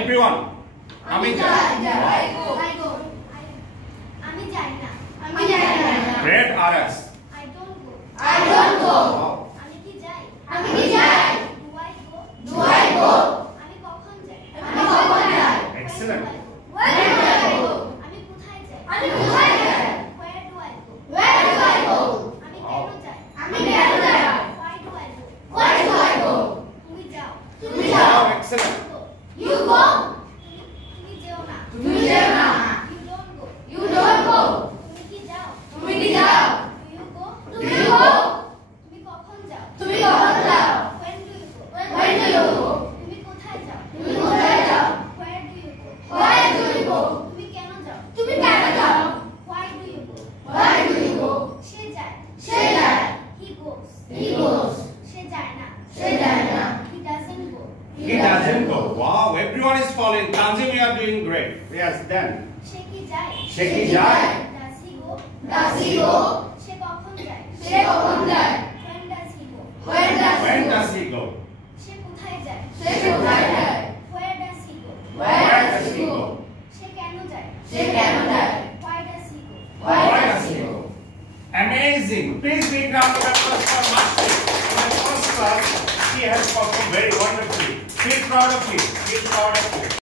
Everyone. আমি যাই। আমি যাই না। Red RS. I don't go. Wow. আমি কি যাই? Do I go? আমি কখন যাই? Excellent. Where do I go? আমি কোথায় যাই? Where do I go? আমি কেন যাই? Why do I go? তুমি যাও। Wow, excellent. You go. তুমি যেও না। You don't go. তুমি কি যাও? Do you go? তুমি কখন যাও? When do you go? তুমি কোথায় যাও? Where do you go? তুমি কেন যাও? Why do you go? সে যায়। He goes. সে যায় না। He doesn't go. Wow, everyone is following. Tanzim, you are doing great. Yes, then. সে কি যায়? সে কি যায়? Does he go? সে কখন যায়? When does he go? When does he go? সে কোথায় যায়? Where does he go? সে কেন যায়? Why does he go? Amazing. Please big round of applause for Master. In the first class, she has performed very wonderfully. Feel proud of you.